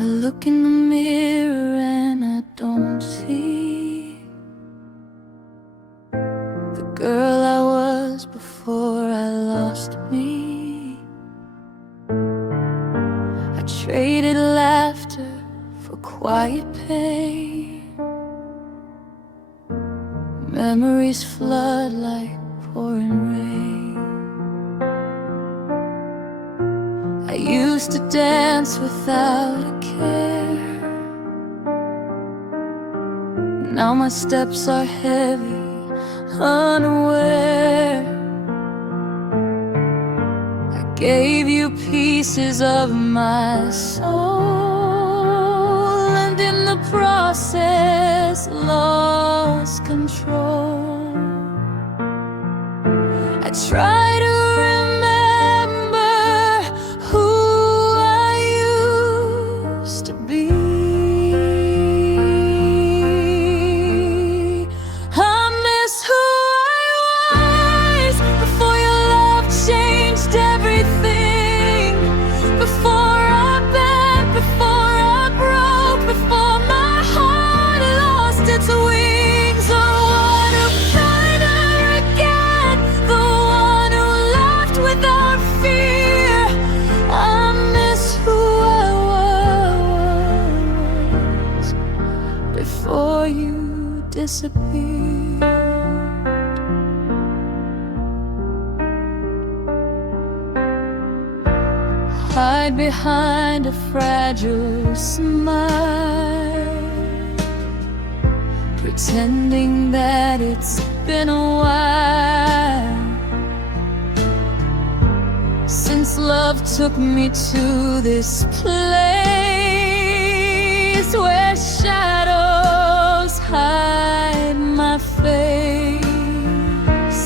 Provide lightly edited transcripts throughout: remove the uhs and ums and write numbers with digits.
I look in the mirror and I don't see the girl I was before I lost me. I traded laughter for quiet pain. Memories flood like pouring rain. I used to dance without a care. Now my steps are heavy, unaware. I gave you pieces of my soul, and in the process lost control. I try to remember who I used to be. I miss who I was before your love changed everything. Before I bent, before I broke, before my heart lost its wings. The one who kinda again, the one who laughed without fear. I miss who I was before you disappeared. Hide behind a fragile smile, pretending that it's been a while since love took me to this place where shadows hide my face.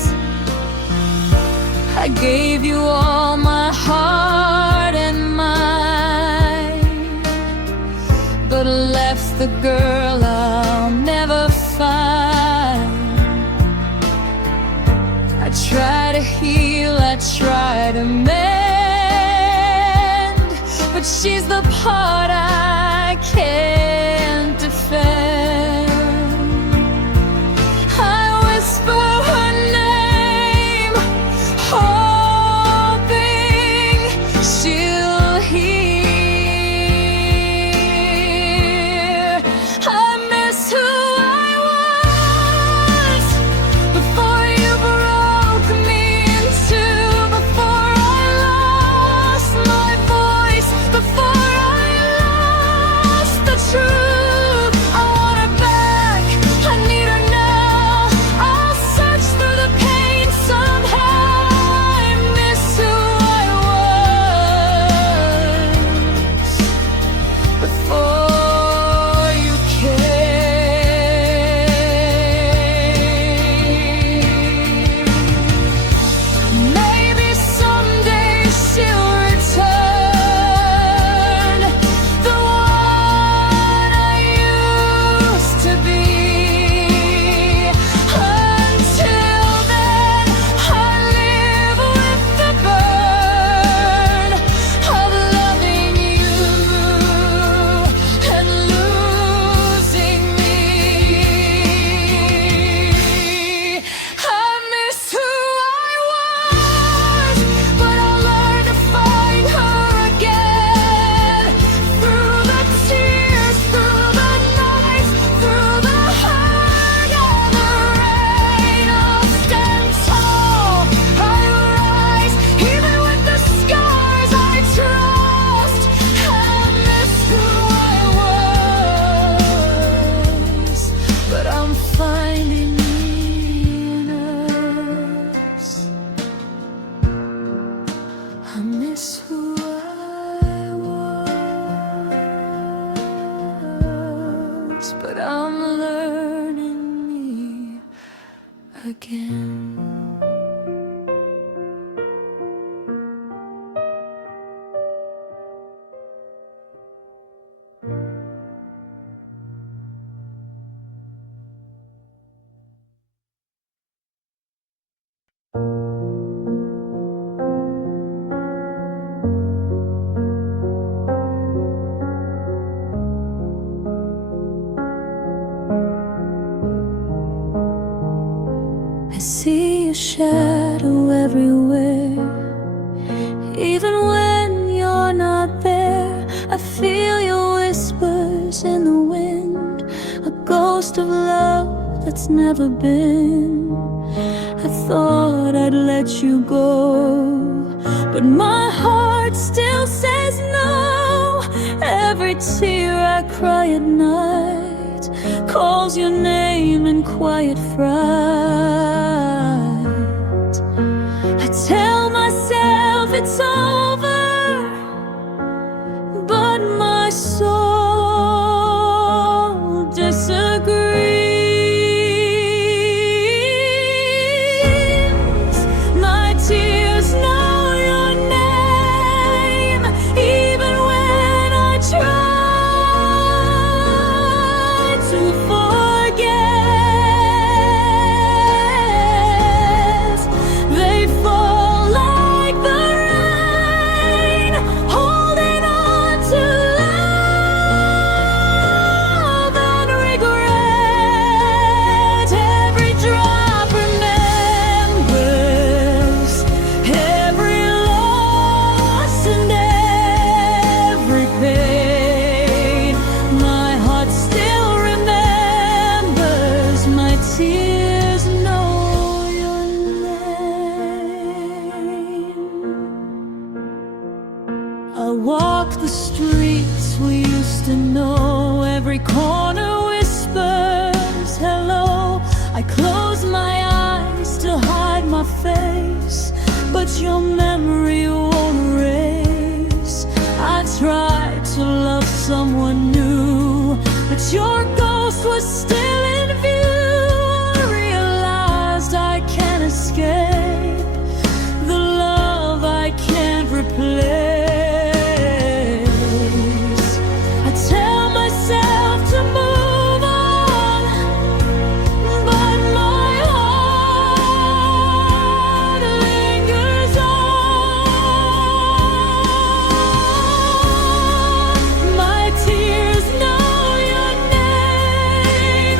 I gave you all my heart and mind, but left the girl I'll never find. I try to heal, I try to mend, but she's the part I can't defend. I whisper her name, hoping she'll hear. I miss who I was before you broke me in two, before I lost my voice, before I lost the truth. I want her back, I need her now. I'll search through the pain somehow. I miss who I was before you came. Maybe someday she'll return, the one I used to be. Until then, I live with the burn of loving you and losing me. I miss who I was, but I'll learn to find her again. Through the tears, through the nights, through the hurt and the rain, I'll stand tall, I rise, even with the scars I trust. I miss who I was, but I'm finding me in us. I miss who I was, but I'm learning me again. shadow everywhere. Even when you're not there, I feel your whispers in the wind, a ghost of love that's never been. I thought I'd let you go, but my heart still says no. Every tear I cry at night calls your name in quiet fright. I tell myself it's over, but my soul disagrees. My tears know your name, even when I try to forget. They fall like the rain, holding on to love and regret. Every drop remembers every loss and every pain. My heart still remembers, my tears know your name. I walk the streets we used to know, every corner whispers hello. I close my eyes to hide my face, but your memory won't erase. I tried to love someone new, but your ghost was still in view. I realized I can't escape the love I can't replace. I tell myself to move on, but my heart lingers on. My tears know your name,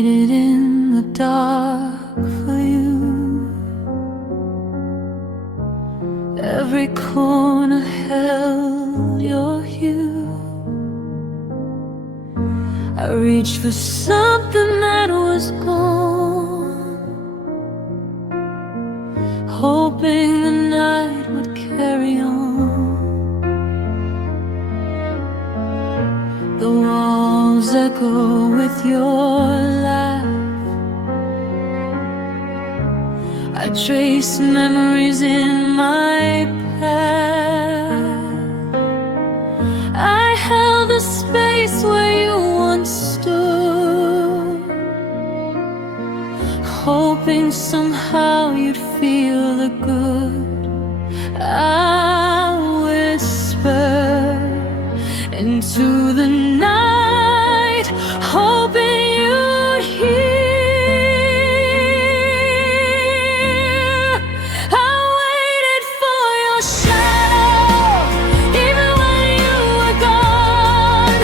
waited in the dark for you. Every corner held your hue. I reached for something that was gone, hoping the night would carry on. The walls echo with your laugh. I trace memories in my past. I held the space where you once stood, hoping somehow you'd feel the good. I whispered into the night, hoping you'd hear. I waited for your shadow, even when you were gone.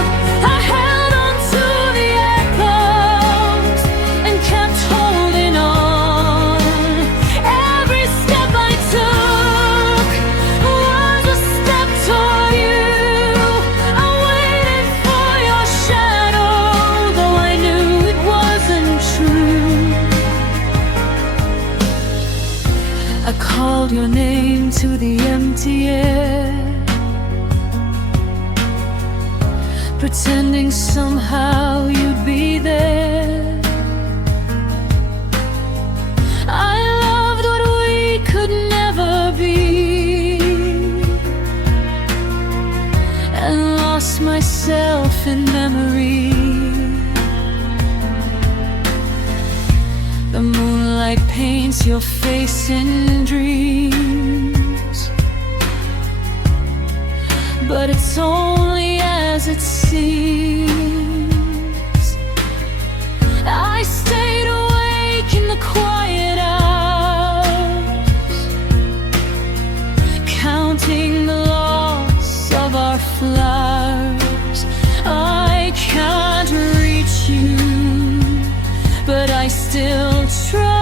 I held on to the echoes and kept holding on. Every step I took was a step toward you. I waited for your shadow, though I knew it wasn't true. I called your name to the empty air, pretending somehow you'd be there. I loved what we could never be, and lost myself in memory. The moonlight paints your face in dreams, but it's only as it seems. I stayed awake in the quiet hours, counting the loss of our flowers. I can't reach you, but I still try.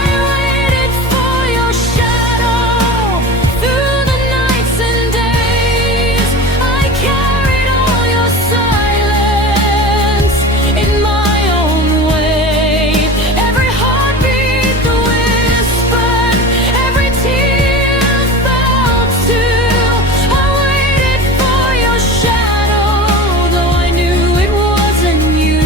I waited for your shadow through the nights and days. I carried all your silence in my own way. Every heartbeat, the whisper, every tear felt too. I waited for your shadow, though I knew it wasn't you.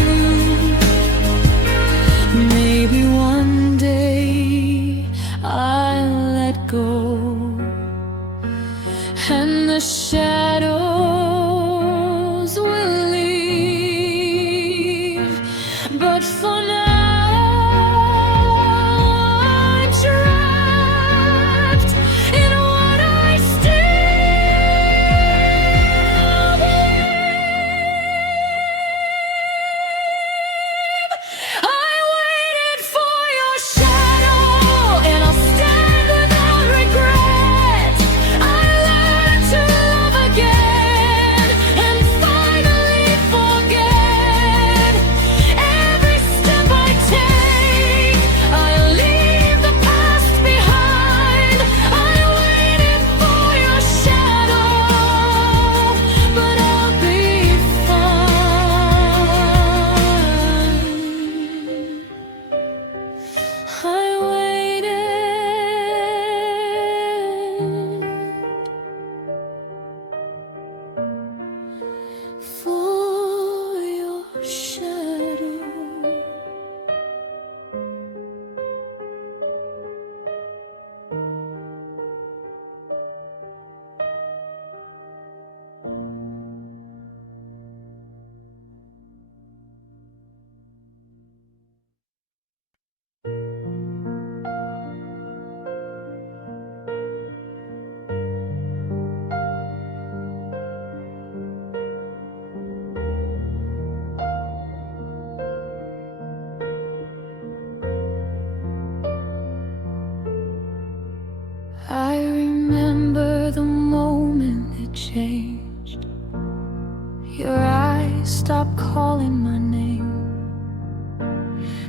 stopped calling my name.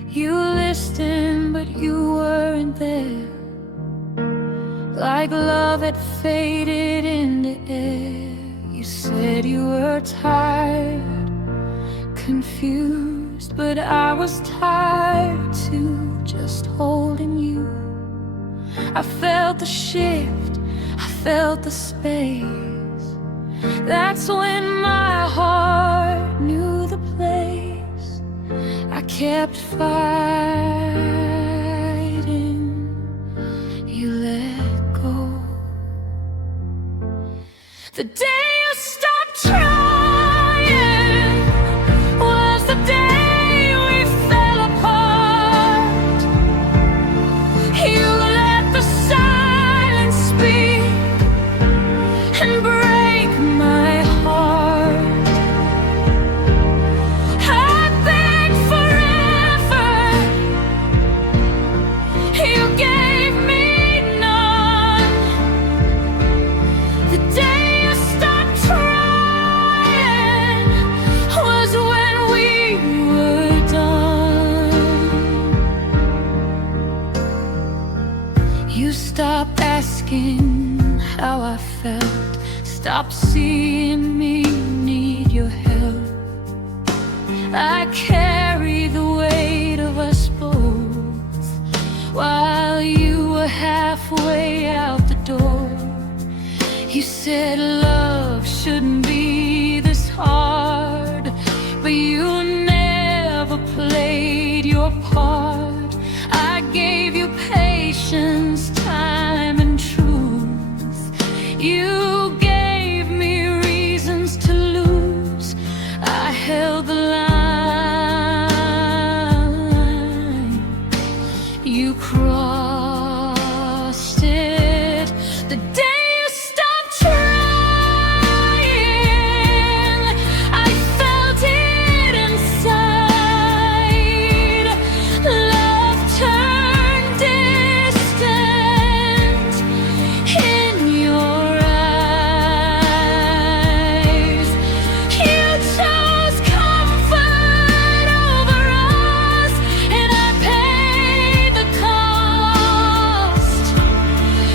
You listened, but you weren't there. Like love had faded into air. You said you were tired, confused, but I was tired too, just holding you. I felt the shift, I felt the space. That's when my heart knew the place. I kept fighting, you let go. The day you stopped trying was the day we fell apart. You let the silence speak and break my heart. I begged forever, you gave me none. The day you stopped trying was when we were done. You stopped asking how I felt, stopped seeing me need your help. I carry the weight of us both while you were halfway out the door. You said love shouldn't be this hard, but you never played your part. I gave you patience, time, and truth. You gave me reasons to lose. I held the line, you crossed it. The day you stopped trying, I felt it inside. Love turned distant in your eyes. You chose comfort over us, and I paid the cost.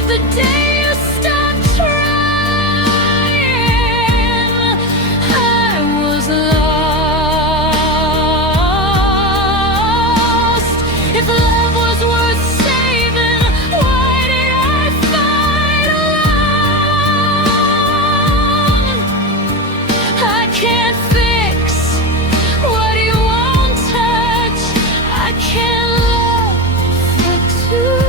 The day you stopped trying, I was lost. If love was worth saving, why did I fight alone? I can't fix what you won't touch. I can't love for two.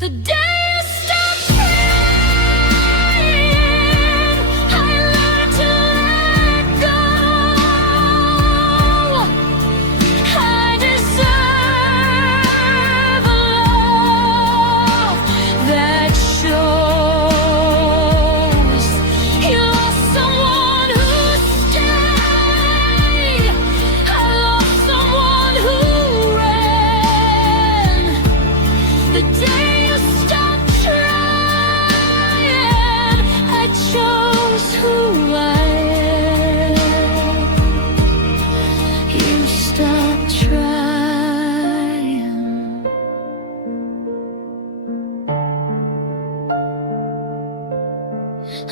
The day you stopped trying, I learned to let go. I deserve a love that shows. You lost someone who stayed. I lost someone who ran. The day you stopped trying, I chose who I am. You stopped trying.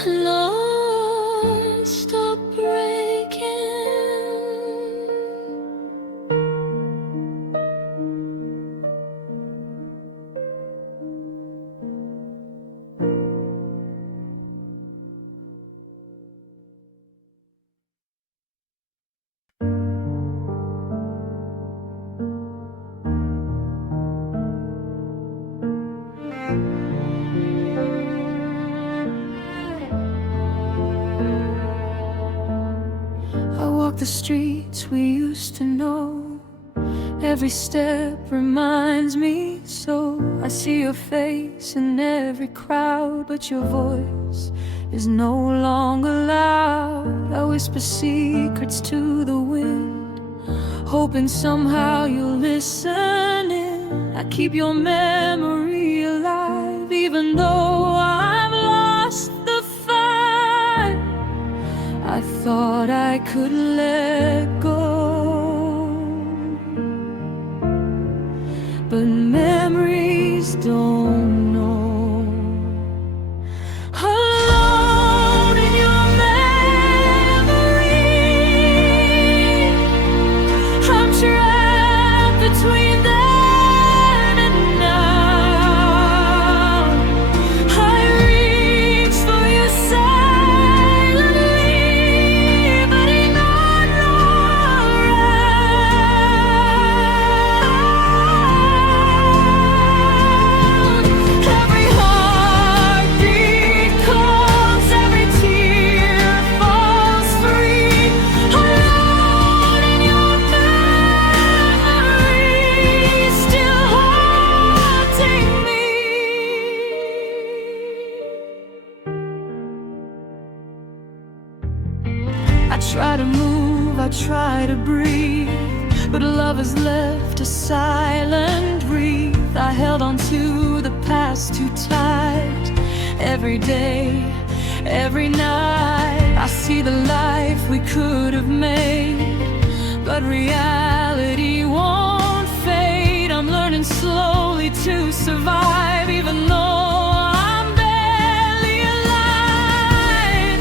Lord, stop breaking. I walk the streets we used to know. Every step reminds me so. I see your face in every crowd, but your voice is no longer loud. I whisper secrets to the wind, hoping somehow you'll listen in. I keep your memory alive, even though I'm lost. I could let go, but memories don't know. Alone in your memory, I'm trapped between then and now. I reach for you silently, but not around. Every heartbeat calls, every tear falls free. Alone in your memory, still haunting me. I try to move, I try to breathe, but love has left a silent wreath. I held on to the past too tight. Every day, every night, I see the life we could have made, but reality won't fade. I'm learning slowly to survive, even though I'm barely alive.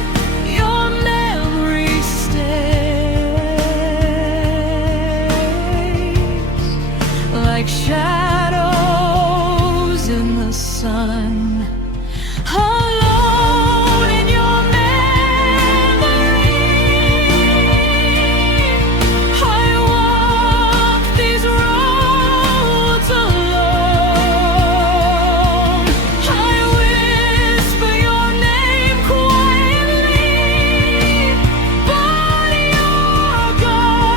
Your memory stays like shadows in the sun. Alone in your memory, I walk these roads alone. I whisper your name quietly, but you're gone.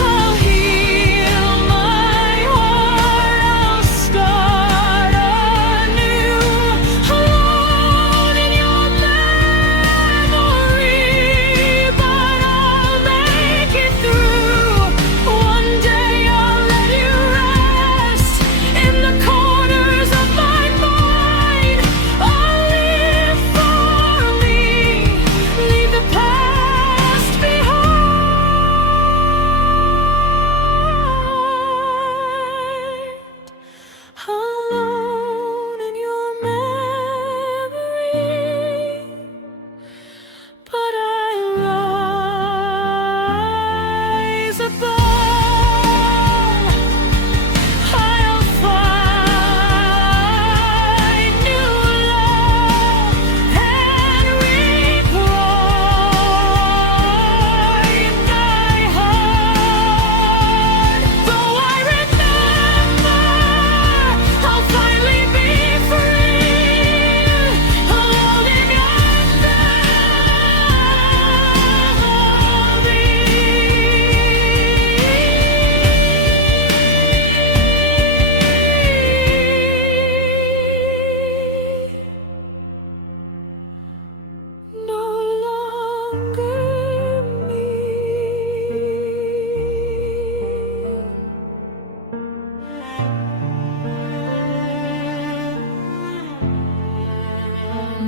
I'll heal my heart, I'll start anew. Alone in your memory, but I'll make it through. One day I'll let you rest in the corners of my mind. I'll live for me, leave the past behind. Alone in your memory, but I rise above. I'll find new love and reborn my heart. Though I remember, I'll finally be free. Alone in your memory. No longer me.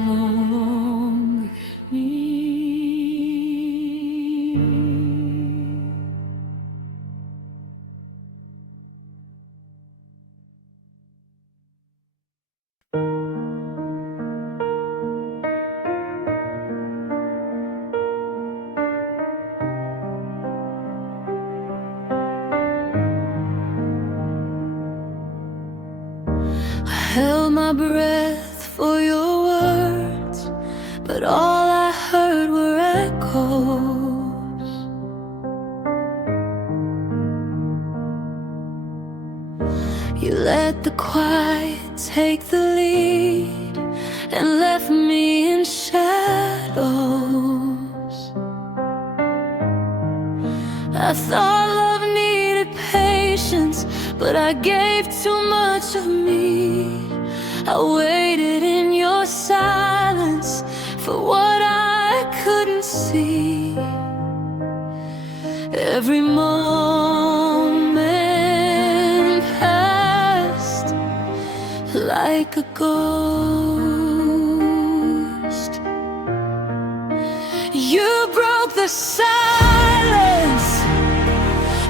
No longer me. I held my breath for your words, but all I heard were echoes. You let the quiet take the lead and left me in shadows. I thought love needed patience, but I gave too much of me. I waited in your silence for what I couldn't see. Every moment passed like a ghost. the silence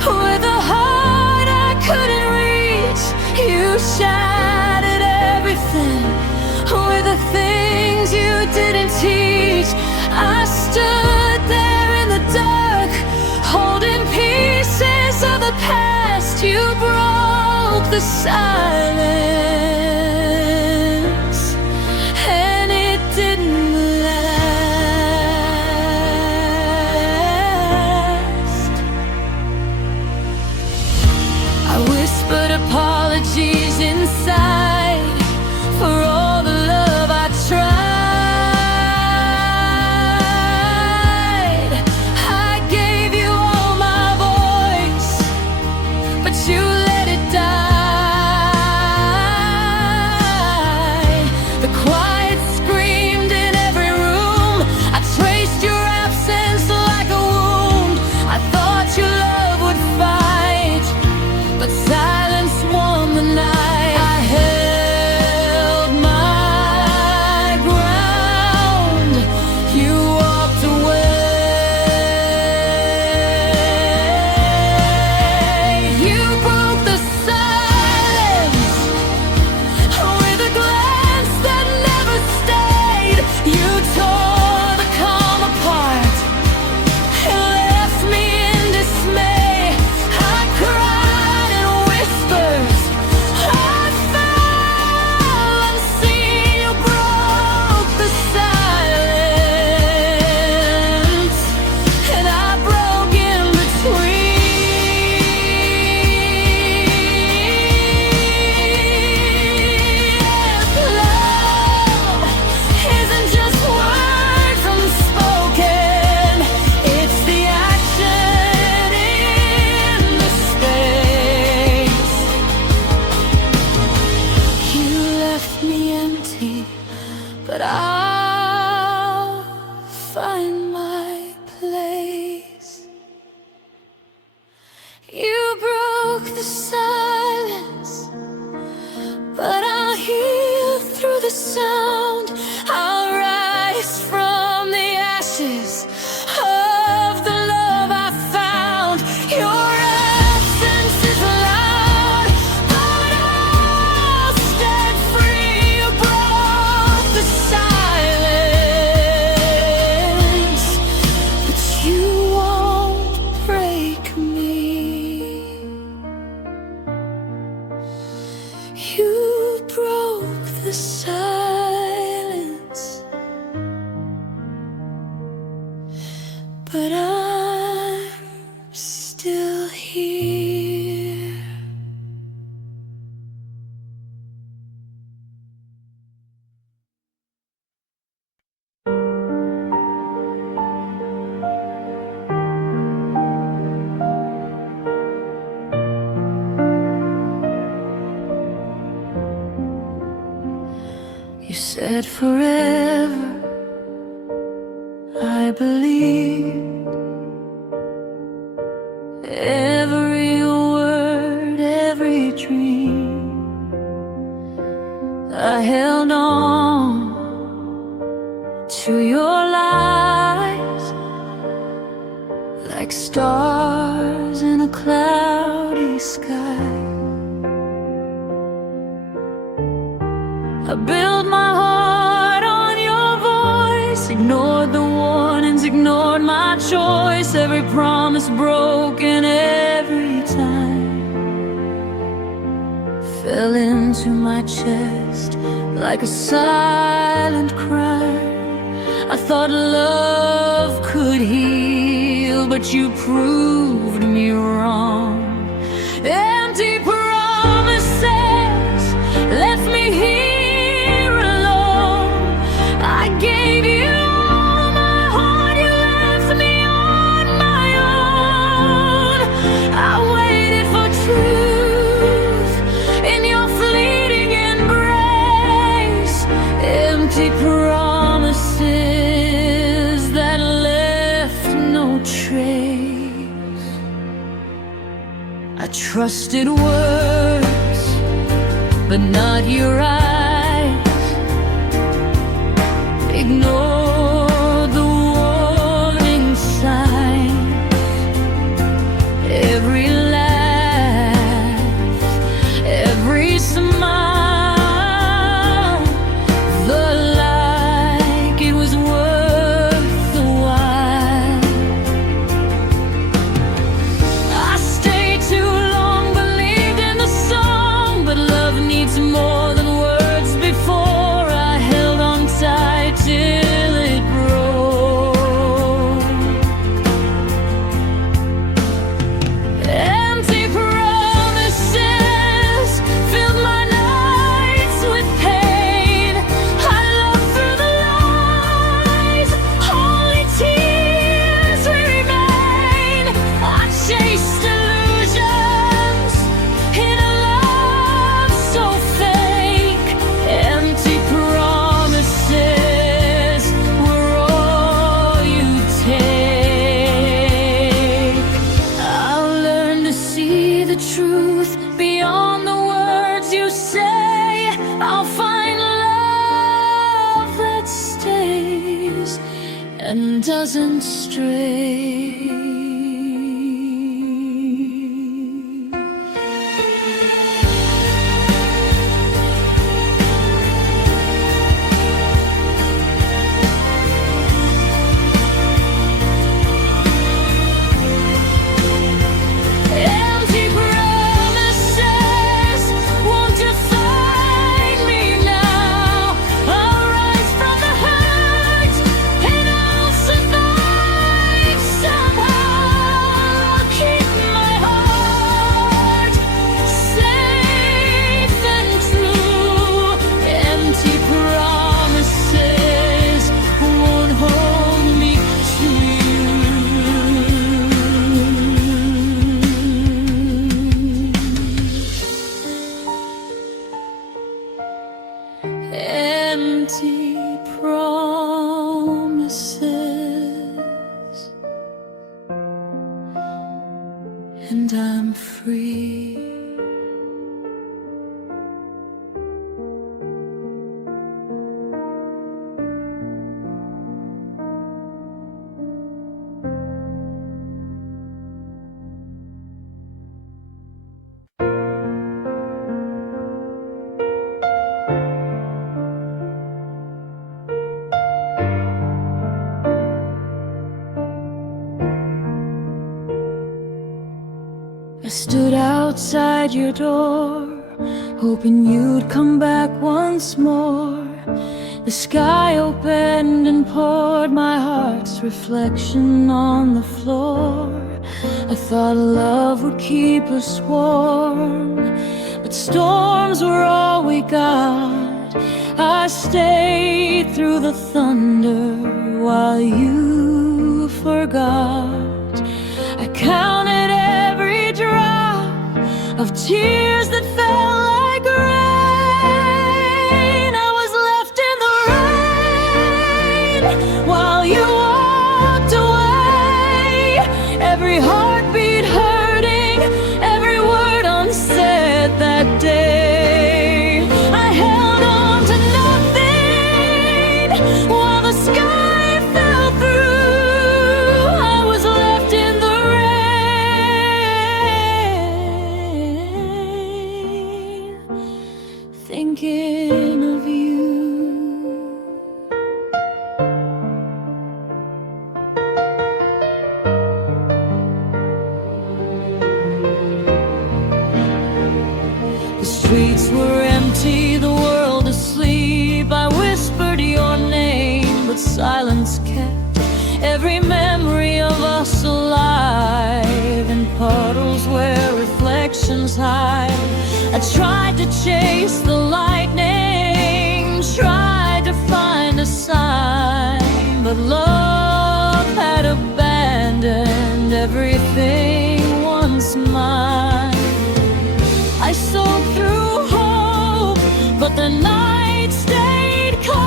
with a heart I couldn't reach. You shattered everything with the things you didn't teach. I stood there in the dark, holding pieces of the past. You broke the silence, and it didn't last. I whispered apologies inside for all the love I tried. I gave you all my voice, but you let it die. The quiet screamed in every room. I traced your absence like a wound. I thought your love would fight, but silence won the night. I held my ground. You walked away. You broke the silence with a glance that never stayed. You tore the calm apart and left me in dismay. I cried in whispers. I fell unseen. You broke the silence, and I broke in between. Love isn't just words unspoken, it's the action in the space. You left me empty, but I'll find my place. You broke the silence, but I'll heal through the sound. I'll rise from the ashes of the love I found. Your absence is loud, but I'll stand free. You broke the silence, but you won't break me. You broke the silence, but I'm still here. You said forever, I believed every word, every dream. I held on to your lies like stars in a cloudy sky. I built my heart on your voice, ignored the warnings, ignored my choice. Every promise broken every time fell into my chest like a silent cry. I thought love could heal, but you proved me wrong. Empty promises left me here alone. I gave you all my heart, you left me on my own. I waited for truth in your fleeting embrace. Empty promises that left no trace. I trusted words, but not your eyes. Ignored the warning signs. smile, felt like it was worth the while. I stayed too long, believed in the song, but love needs more than words. Before I held on tight till it broke. Empty promises filled my nights with pain. I looked through the lies, only tears will remain. I chased illusions in a love so fake. Empty promises were all you take. I'll learn to see the truth beyond the words you say. I'll find love that stays and doesn't stray. Empty promises, won't you find me now? I'll rise from the hurt and I'll survive somehow. I'll keep my heart safe and true. Empty promises won't hold me to you. Empty promises, and I'm free. I stood outside your door, hoping you'd come back once more. The sky opened and poured my heart's reflection on the floor. I thought love would keep us warm, but storms were all we got. I stayed through the thunder while you forgot. I counted every drop of tears that fell like rain. I was left in the rain while you walked away. Every heartbeat hurting, every word unsaid that day. I held on to nothing while the sky fell through. I was left in the rain, thinking of you. The streets were empty, the world asleep. I whispered your name, but silence kept every memory of us alive in puddles where reflections hide. I tried to chase the lightning, tried to find a sign, but love had abandoned everything once mine. I soaked through hope, but the night stayed cold.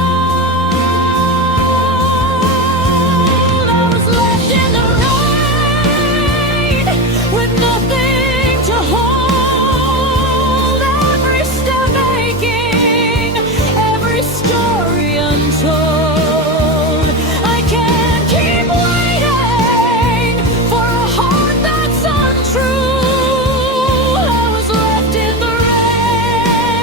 I was left in the rain with nothing to hold. Every step aching, every story untold. I can't keep waiting for a heart that's untrue. I was left in the rain.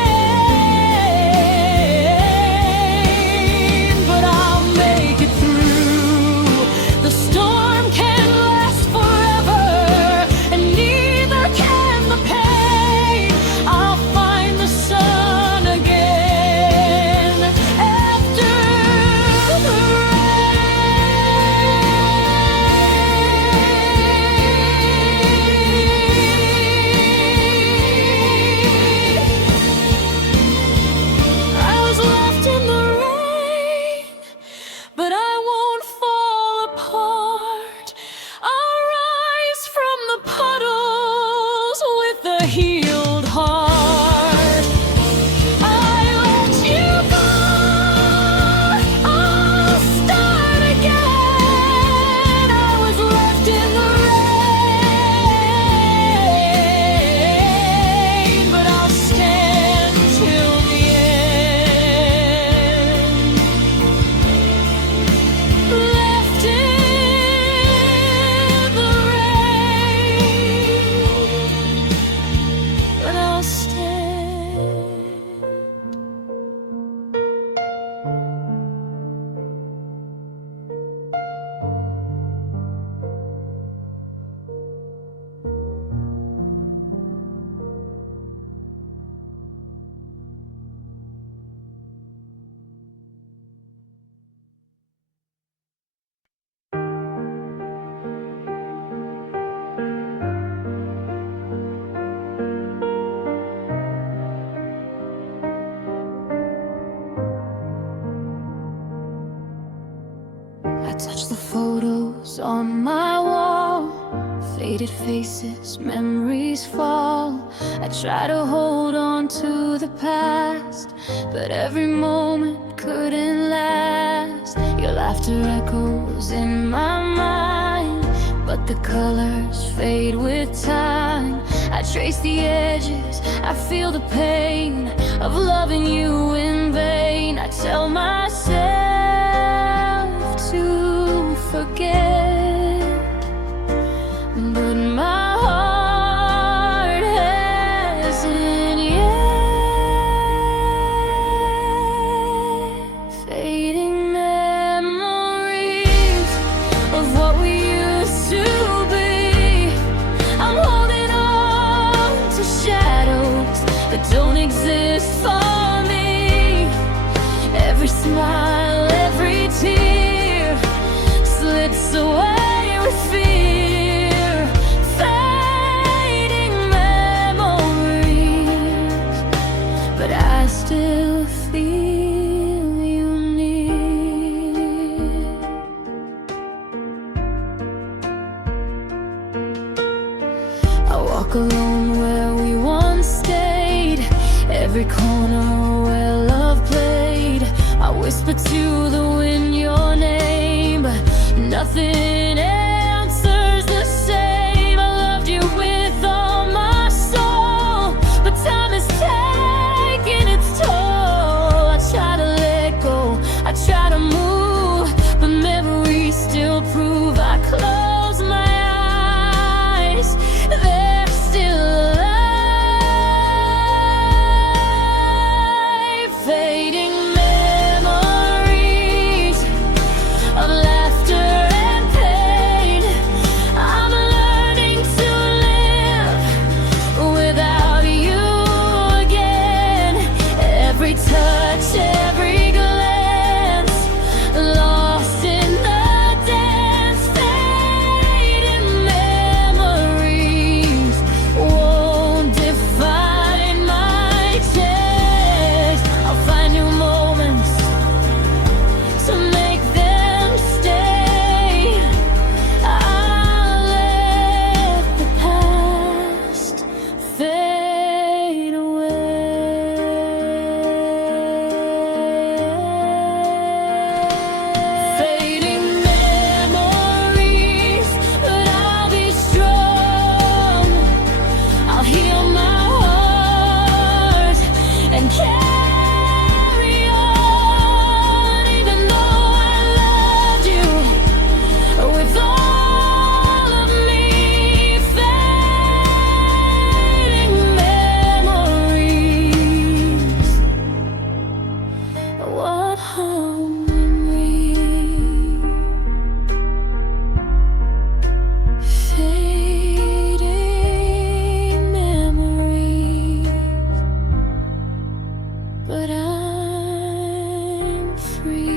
touch the photos on my wall. Faded faces, memories fall. I try to hold on to the past, but every moment couldn't last. Your laughter echoes in my mind, but the colors fade with time. I trace the edges, I feel the pain of loving you in vain. I tell myself to forget, but my heart hasn't yet. Fading memories of what we used to be. I'm holding on to shadows that don't exist for me. Every smile, every tear slips away with fear. Fading memories, but I still feel you near. I walk alone where we once stayed, every corner where love played. I whisper to the wind your name, but nothing answers the same. I loved you with all my soul, but time has taken its toll. I try to let go, I try to move, but memories still prove I close my eyes. They're still alive. Fading memories of laughter and pain. I'm learning to live without you again. Every touch, every glance, lost in the dance. Fading memories won't define my chance. I'll find new moments to make them stay. I'll let the past fade away. Fading memories, but I'll be strong. I'll heal my heart and carry on, even though I loved you with all of me. Fading memories, what harm me? Fading memories, but I'm free.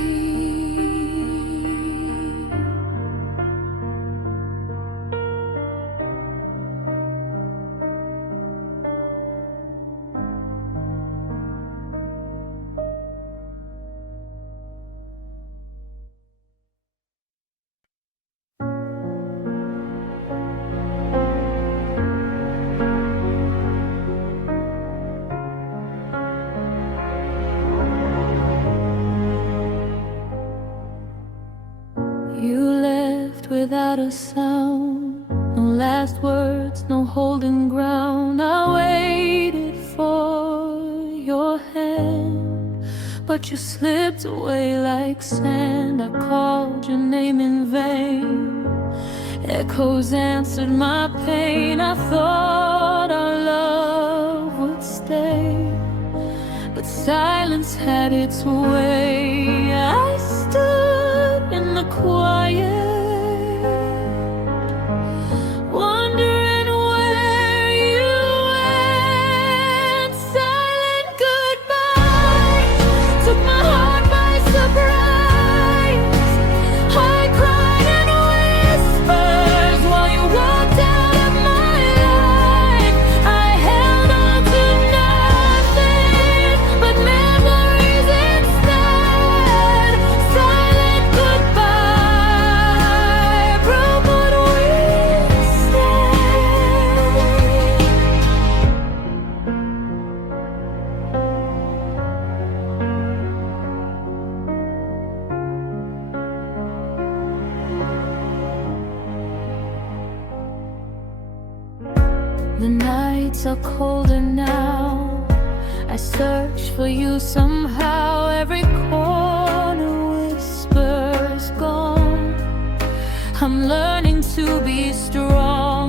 You left without a sound, no last words, no holding ground. I waited for your hand, but you slipped away like sand. I called your name in vain, echoes answered my pain. I thought our love would stay, but silence had its way. I stood in the quiet, wondering where you went. Silent goodbye took my heart by surprise. I cried in whispers while you walked out of my life. I held on to nothing but memories instead. Silent goodbye. nights are colder now. I search for you somehow. Every corner whispers gone. I'm learning to be strong.